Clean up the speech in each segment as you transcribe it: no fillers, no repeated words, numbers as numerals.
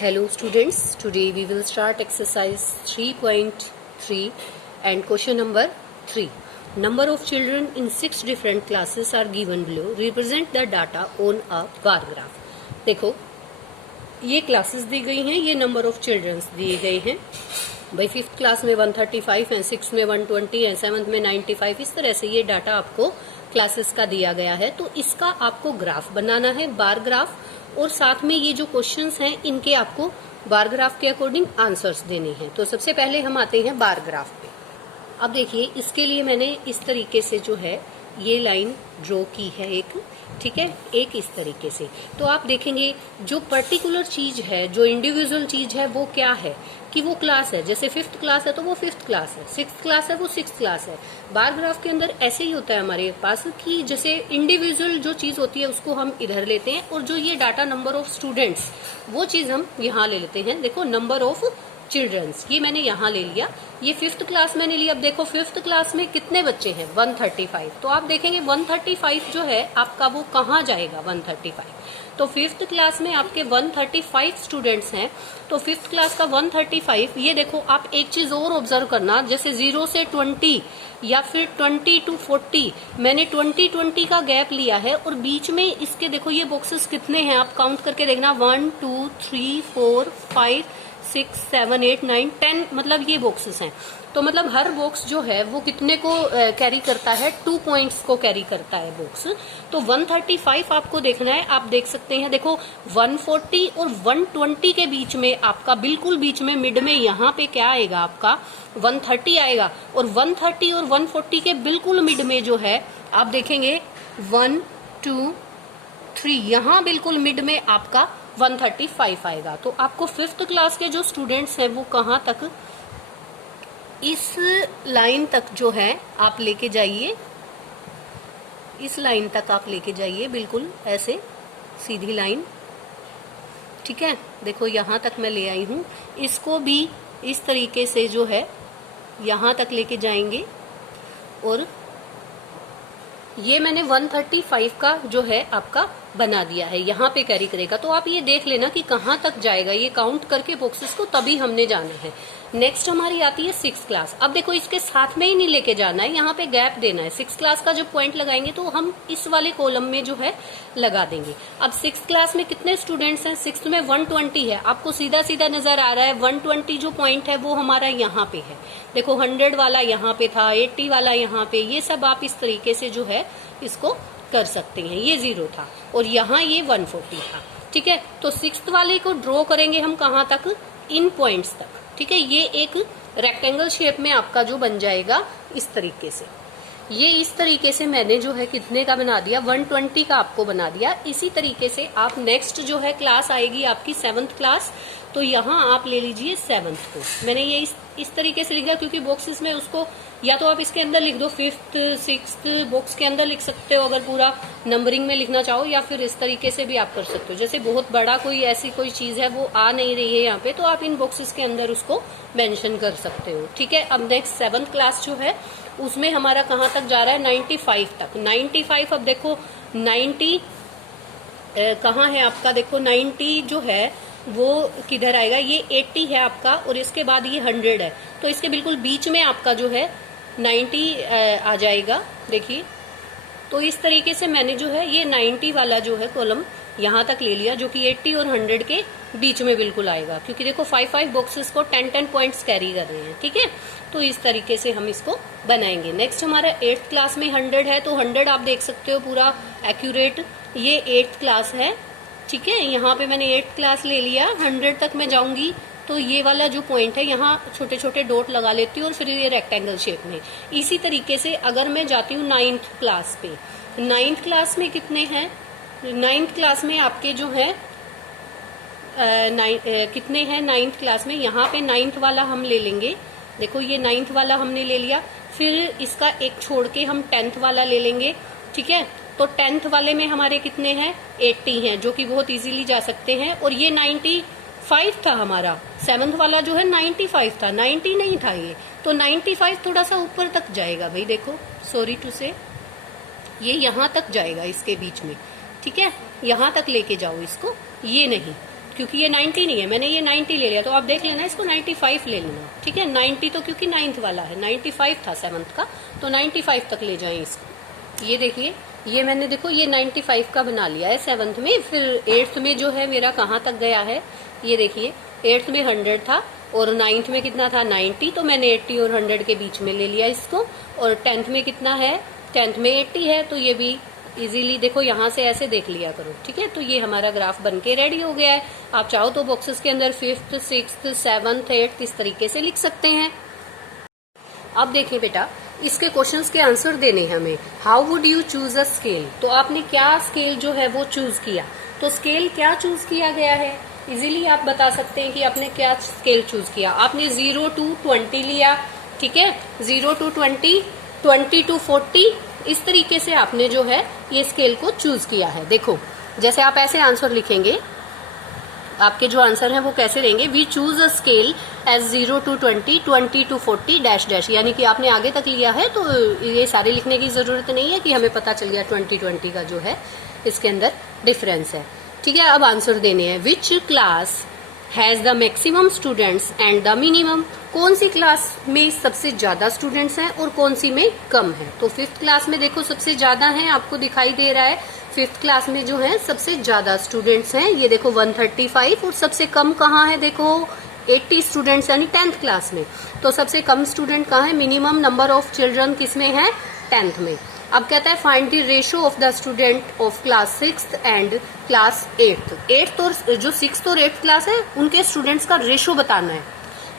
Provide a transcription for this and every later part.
Hello students, today we will start exercise 3.3 and question number 3. Number of children in 6 different classes are given below. Represent the data on a bar graph. देखो ये classes दी गई हैं, ये number of children's दिए गए हैं भाई। 5th class में 135 है, 6th में 120 है, 7th में 95। इस तरह से ये डाटा आपको क्लासेस का दिया गया है। तो इसका आपको ग्राफ बनाना है, बार ग्राफ, और साथ में ये जो क्वेश्चंस हैं इनके आपको बार ग्राफ के अकॉर्डिंग आंसर्स देने हैं। तो सबसे पहले हम आते हैं बार ग्राफ पे। अब देखिए इसके लिए मैंने इस तरीके से जो है ये लाइन ड्रॉ की है एक, ठीक है, एक इस तरीके से। तो आप देखेंगे जो पर्टिकुलर चीज है, जो इंडिविजुअल चीज है वो क्या है कि वो क्लास है। जैसे 5th क्लास है तो वो 5th क्लास है, 6th क्लास है वो 6th क्लास है। बार ग्राफ के अंदर ऐसे ही होता है हमारे पास कि जैसे इंडिविजुअल जो चीज होती है उसको हम इधर लेते हैं, और जो ये डाटा नंबर ऑफ स्टूडेंट्स वो चीज हम यहाँ ले लेते हैं। देखो नंबर ऑफ चिल्ड्रंस ये मैंने यहाँ ले लिया, ये 5th क्लास मैंने लिया। अब देखो 5th क्लास में कितने बच्चे हैं, 135। तो आप देखेंगे 135 जो है आपका वो कहाँ जाएगा, 135। तो 5th क्लास में आपके 135 स्टूडेंट्स हैं। तो 5th क्लास का 135, ये देखो आप एक चीज और ऑब्जर्व करना, जैसे 0 से 20 या फिर 20 to 40, मैंने 20 का गैप लिया है, और बीच में इसके देखो ये बॉक्सेस कितने हैं आप काउंट करके देखना, 1 2 3 4 5 6 7 8 9 10, मतलब ये बॉक्सेस हैं। तो मतलब हर बॉक्स जो है वो कितने को कैरी करता है, 2 पॉइंट्स को कैरी करता है बॉक्स। तो 135 आपको देखना है। आप देख सकते हैं, देखो 140 और 120 के बीच में आपका बिल्कुल बीच में मिड में यहाँ पे क्या आएगा, आपका 130 आएगा। और 130 और 140 के बिल्कुल मिड में जो है आप देखेंगे 1 2 3, यहाँ बिल्कुल मिड में आपका 135 आएगा। तो आपको 5th क्लास के जो स्टूडेंट्स हैं वो कहाँ तक, इस लाइन तक जो है आप लेके जाइए, इस लाइन तक आप लेके जाइए, बिल्कुल ऐसे सीधी लाइन, ठीक है। देखो यहाँ तक मैं ले आई हूँ, इसको भी इस तरीके से जो है यहाँ तक लेके जाएंगे, और ये मैंने 135 का जो है आपका बना दिया है, यहाँ पे कैरी करेगा। तो आप ये देख लेना कि कहाँ तक जाएगा, ये काउंट करके बॉक्सेस को तभी हमने जाना है। नेक्स्ट हमारी आती है 6th क्लास। अब देखो इसके साथ में ही नहीं लेके जाना है, यहाँ पे गैप देना है। 6th क्लास का जो पॉइंट लगाएंगे तो हम इस वाले कॉलम में जो है लगा देंगे। अब 6th क्लास में कितने स्टूडेंट्स हैं, 6th में 120 है। आपको सीधा सीधा नजर आ रहा है 120 जो पॉइंट है वो हमारा यहाँ पे है। देखो 100 वाला यहाँ पे था, 80 वाला यहाँ पे, ये सब आप इस तरीके से जो है इसको कर सकते हैं। ये 0 था और यहाँ ये 140 था, ठीक है। तो 6th वाले को ड्रॉ करेंगे हम कहाँ तक, इन पॉइंट्स तक, ठीक है। ये एक रेक्टेंगल शेप में आपका जो बन जाएगा इस तरीके से। ये इस तरीके से मैंने जो है कितने का बना दिया, 120 का आपको बना दिया। इसी तरीके से आप नेक्स्ट जो है क्लास आएगी आपकी 7th क्लास, तो यहाँ आप ले लीजिए 7th को। मैंने ये इस तरीके से लिखा क्योंकि बॉक्सेस में उसको या तो आप इसके अंदर लिख दो, 5th 6th बॉक्स के अंदर लिख सकते हो अगर पूरा नंबरिंग में लिखना चाहो, या फिर इस तरीके से भी आप कर सकते हो। जैसे बहुत बड़ा कोई ऐसी कोई चीज है वो आ नहीं रही है यहाँ पे, तो आप इन बॉक्सेस के अंदर उसको मेंशन कर सकते हो, ठीक है। अब नेक्स्ट 7th क्लास जो है उसमें हमारा कहाँ तक जा रहा है, 95 तक। 95, अब देखो 90 कहाँ है आपका, देखो 90 जो है वो किधर आएगा, ये 80 है आपका, और इसके बाद ये 100 है। तो इसके बिल्कुल बीच में आपका जो है 90 आ जाएगा, देखिए। तो इस तरीके से मैंने जो है ये 90 वाला जो है कॉलम यहाँ तक ले लिया, जो कि 80 और 100 के बीच में बिल्कुल आएगा, क्योंकि देखो 5 बॉक्सेस को 10 पॉइंट्स कैरी कर रहे हैं, ठीक है। तो इस तरीके से हम इसको बनाएंगे। नेक्स्ट हमारा 8th क्लास में 100 है, तो 100 आप देख सकते हो पूरा एक्यूरेट, ये 8th क्लास है, ठीक है। यहाँ पे मैंने 8th क्लास ले लिया, 100 तक मैं जाऊंगी तो ये वाला जो पॉइंट है यहाँ छोटे छोटे डॉट लगा लेती हूँ, और फिर ये रेक्टेंगल शेप में। इसी तरीके से अगर मैं जाती हूँ 9th क्लास पे, 9th क्लास में कितने हैं, 9th क्लास में आपके जो है कितने हैं 9th क्लास में, यहाँ पे 9th वाला हम ले लेंगे। देखो ये 9th वाला हमने ले लिया, फिर इसका एक छोड़ के हम 10th वाला ले लेंगे, ठीक है। तो 10th वाले में हमारे कितने हैं, 80 हैं, जो कि बहुत इजीली जा सकते हैं। और ये 95 था हमारा, 7th वाला जो है 95 था, 90 नहीं था ये। तो 95 थोड़ा सा ऊपर तक जाएगा भाई, देखो सॉरी टू से ये यहाँ तक जाएगा इसके बीच में, ठीक है। यहाँ तक लेके जाओ इसको, ये नहीं, क्योंकि ये 90 नहीं है, मैंने ये 90 ले लिया, तो आप देख लेना इसको 95 ले लेना, ठीक है। 90 तो क्योंकि 9th वाला है, 95 था 7th का, तो 95 तक ले जाएं इसको। ये देखिए, ये मैंने देखो ये 95 का बना लिया है 7th में। फिर 8th में जो है मेरा कहाँ तक गया है, ये देखिए 8th में 100 था और 9th में कितना था 90, तो मैंने 80 और 100 के बीच में ले लिया इसको। और 10th में कितना है, 10th में 80 है, तो ये भी इजीली देखो यहाँ से ऐसे देख लिया करो, ठीक है। तो ये हमारा ग्राफ बनके रेडी हो गया है। आप चाहो तो बॉक्सेस के अंदर 5th, 6th, 7th, 8th इस तरीके से लिख सकते हैं। अब देखिए बेटा, इसके क्वेश्चंस के आंसर देने हैं हमें। How would you choose a scale, तो आपने क्या स्केल जो है वो चूज किया, तो स्केल क्या चूज किया गया है, इजीली आप बता सकते हैं कि आपने क्या स्केल चूज किया। आपने 0 to 20 लिया, ठीक है, 0 to 20, 20 to 40, इस तरीके से आपने जो है ये स्केल को चूज किया है। देखो जैसे आप ऐसे आंसर लिखेंगे, आपके जो आंसर हैं वो कैसे रहेंगे, we choose a scale as 0 to 20, 20 to 40 dash dash, यानी कि आपने आगे तक लिया है, तो ये सारे लिखने की जरूरत नहीं है कि हमें पता चल गया 20 का जो है इसके अंदर डिफरेंस है, ठीक है। अब आंसर देने हैं। Which class has the maximum students and the minimum, कौन सी क्लास में सबसे ज्यादा स्टूडेंट्स हैं और कौन सी में कम है। तो 5th क्लास में देखो सबसे ज्यादा है, आपको दिखाई दे रहा है 5th क्लास में जो है सबसे ज्यादा स्टूडेंट्स हैं, ये देखो 135। और सबसे कम कहाँ है, देखो 80 स्टूडेंट्स, यानी 10th क्लास में। तो सबसे कम स्टूडेंट कहाँ है, मिनिमम नंबर ऑफ चिल्ड्रन किसमें है, 10th में। अब कहता है find the ratio of the student of class 6th and class 8th और जो 6th और 8th क्लास है उनके स्टूडेंट्स का रेशियो बताना है।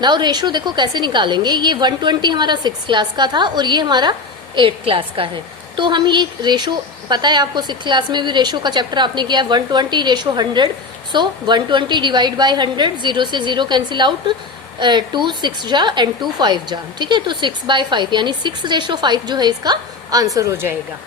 नाउ रेशियो देखो कैसे निकालेंगे, ये 120 हमारा 6th क्लास का था और ये हमारा 8th क्लास का है। तो हम ये रेशियो, पता है आपको 6th क्लास में भी रेशियो का चैप्टर आपने किया, 120 रेशियो 100, सो 120 डिवाइड बाय 100, 0 से 0 कैंसिल आउट, 2 6 जा एंड 2 5 जा, ठीक है। तो 6/5 यानी 6:5 जो है इसका आंसर हो जाएगा।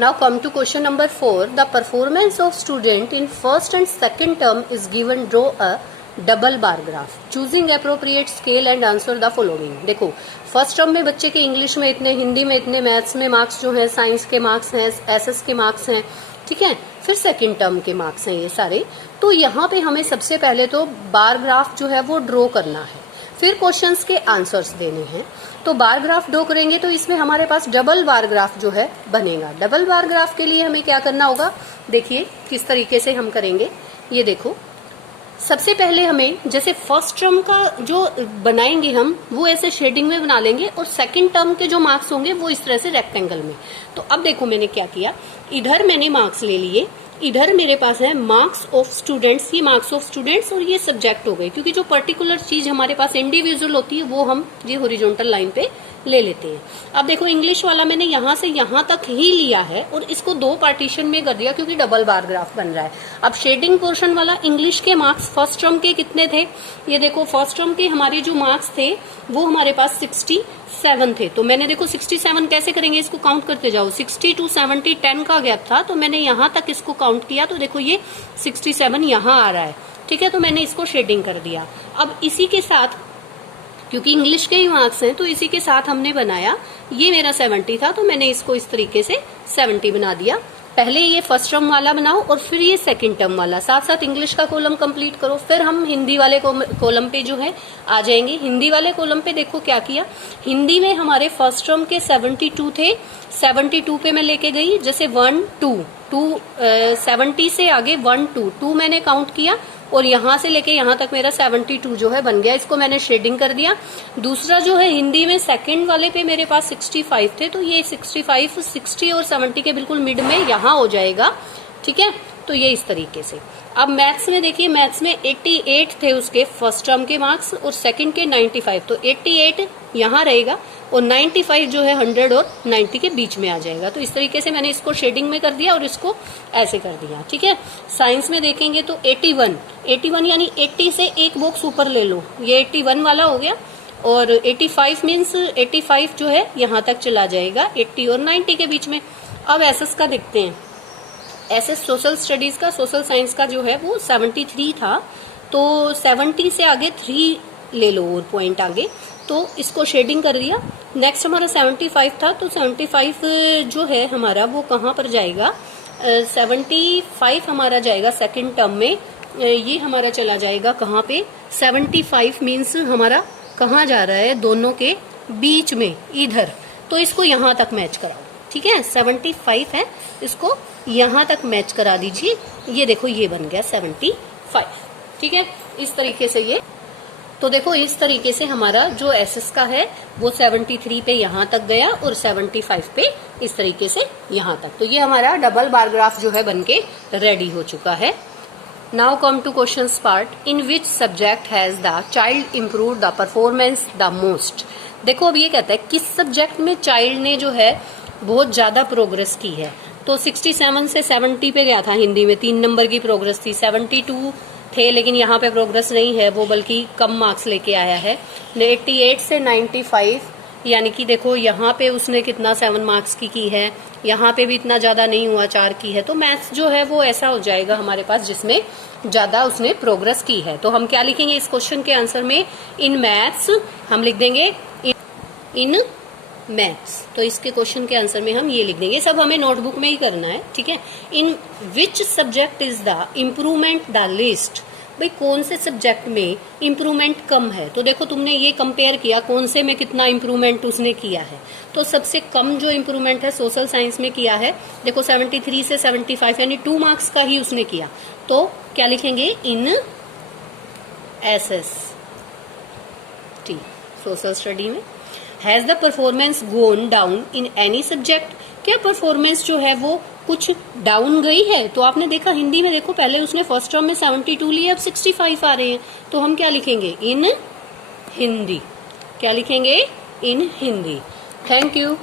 Now come to question number 4, the performance of student in first and second term is given, draw a double bar graph, choosing appropriate scale and answer the following. देखो फर्स्ट टर्म में बच्चे के English में इतने, हिंदी में इतने, maths में marks जो है, साइंस के मार्क्स हैं, एसएस के मार्क्स हैं, ठीक है। फिर सेकंड टर्म के मार्क्स हैं ये सारे। तो यहाँ पे हमें सबसे पहले तो बार ग्राफ जो है वो ड्रॉ करना है, फिर क्वेश्चंस के आंसर्स देने हैं। तो बार ग्राफ ड्रॉ करेंगे तो इसमें हमारे पास डबल बार ग्राफ जो है बनेगा। डबल बार ग्राफ के लिए हमें क्या करना होगा, देखिए किस तरीके से हम करेंगे। ये देखो सबसे पहले हमें जैसे फर्स्ट टर्म का जो बनाएंगे हम वो ऐसे शेडिंग में बना लेंगे और सेकंड टर्म के जो मार्क्स होंगे वो इस तरह से रेक्टेंगल में। तो अब देखो मैंने क्या किया, इधर मैंने मार्क्स ले लिए, इधर मेरे पास है मार्क्स ऑफ स्टूडेंट्स, ये मार्क्स ऑफ स्टूडेंट्स और ये सब्जेक्ट हो गए, क्योंकि जो पर्टिकुलर चीज हमारे पास इंडिविजुअल होती है वो हम ये हॉरिजॉन्टल लाइन पे ले लेते हैं। अब देखो इंग्लिश वाला मैंने यहाँ से यहाँ तक ही लिया है और इसको 2 पार्टीशन में कर दिया क्योंकि डबल बार ग्राफ बन रहा है। अब शेडिंग पोर्शन वाला इंग्लिश के मार्क्स फर्स्ट टर्म के कितने थे, ये देखो फर्स्ट टर्म के हमारे जो मार्क्स थे वो हमारे पास 67 थे। तो मैंने देखो 67 कैसे करेंगे, इसको काउंट करते जाओ, 60 to 70 10 का गैप था, तो मैंने यहाँ तक इसको काउंट किया, तो देखो ये 67 यहाँ आ रहा है, ठीक है। तो मैंने इसको शेडिंग कर दिया। अब इसी के साथ, क्योंकि इंग्लिश के ही मार्क्स हैं, तो इसी के साथ हमने बनाया, ये मेरा 70 था तो मैंने इसको इस तरीके से 70 बना दिया। पहले ये फर्स्ट टर्म वाला बनाओ और फिर ये सेकंड टर्म वाला, साथ साथ इंग्लिश का कॉलम कंप्लीट करो। फिर हम हिंदी वाले कॉलम पे जो है आ जाएंगे। हिंदी वाले कॉलम पे देखो क्या किया, हिंदी में हमारे फर्स्ट टर्म के 72 थे, 72 पे मैं लेके गई, जैसे 1 2 70 से आगे 1 2 मैंने काउंट किया और यहाँ से लेके यहाँ तक मेरा 72 जो है बन गया, इसको मैंने शेडिंग कर दिया। दूसरा जो है हिंदी में सेकंड वाले पे मेरे पास 65 थे, तो ये 65 60 और 70 के बिल्कुल मिड में यहाँ हो जाएगा, ठीक है। तो ये इस तरीके से। अब मैथ्स में देखिए, मैथ्स में 88 थे उसके फर्स्ट टर्म के मार्क्स और सेकंड के 95, तो 88 यहाँ रहेगा और 95 जो है 100 और 90 के बीच में आ जाएगा। तो इस तरीके से मैंने इसको शेडिंग में कर दिया और इसको ऐसे कर दिया, ठीक है। साइंस में देखेंगे तो 81 यानी 80 से एक बॉक्स ऊपर ले लो, ये 81 वाला हो गया और 85 मीन्स 85 जो है यहाँ तक चला जाएगा 80 और 90 के बीच में। अब एसएस का देखते हैं, एसएस सोशल स्टडीज का, सोशल साइंस का जो है वो 73 था, तो 70 से आगे 3 ले लो और पॉइंट आगे, तो इसको शेडिंग कर दिया। नेक्स्ट हमारा 75 था, तो 75 जो है हमारा वो कहाँ पर जाएगा, 75 हमारा जाएगा सेकंड टर्म में ये हमारा चला जाएगा कहाँ पे, 75 मीन्स हमारा कहाँ जा रहा है, दोनों के बीच में इधर, तो इसको यहाँ तक मैच कराओ, ठीक है। 75 है, इसको यहाँ तक मैच करा दीजिए। ये देखो ये बन गया 75, ठीक है। इस तरीके से ये, तो देखो इस तरीके से हमारा जो एसएस का है वो 73 पे यहाँ तक गया और 75 पे इस तरीके से यहाँ तक। तो ये हमारा डबल बार ग्राफ जो है बनके रेडी हो चुका है। Now come two questions part, in which subject has the child improve the performance the most. देखो अब ये कहता है किस सब्जेक्ट में चाइल्ड ने जो है बहुत ज्यादा प्रोग्रेस की है। तो 67 से 70 पे गया था, हिंदी में 3 नंबर की प्रोग्रेस थी। 72 थे लेकिन यहाँ पे प्रोग्रेस नहीं है, वो बल्कि कम मार्क्स लेके आया है। 88 से 95, यानी कि देखो यहाँ पे उसने कितना 7 मार्क्स की है, यहाँ पे भी इतना ज्यादा नहीं हुआ, 4 की है। तो मैथ्स जो है वो ऐसा हो जाएगा हमारे पास जिसमें ज्यादा उसने प्रोग्रेस की है। तो हम क्या लिखेंगे इस क्वेश्चन के आंसर में, इन मैथ्स हम लिख देंगे इन मैथ्स। तो इसके क्वेश्चन के आंसर में हम ये लिख देंगे, सब हमें नोटबुक में ही करना है, ठीक है। In which subject is the improvement the list, भाई कौन से सब्जेक्ट में इम्प्रूवमेंट कम है। तो देखो तुमने ये कंपेयर किया कौन से में कितना इम्प्रूवमेंट उसने किया है। तो सबसे कम जो इम्प्रूवमेंट है सोशल साइंस में किया है, देखो 73 से 75 यानी 2 मार्क्स का ही उसने किया। तो क्या लिखेंगे, in SS T social study में। Has the performance gone down in any subject, क्या परफॉर्मेंस जो है वो कुछ डाउन गई है। तो आपने देखा हिंदी में, देखो पहले उसने फर्स्ट टर्म में 72 लिए, अब 65 आ रहे हैं। तो हम क्या लिखेंगे, इन हिंदी। क्या लिखेंगे, इन हिंदी। Thank you.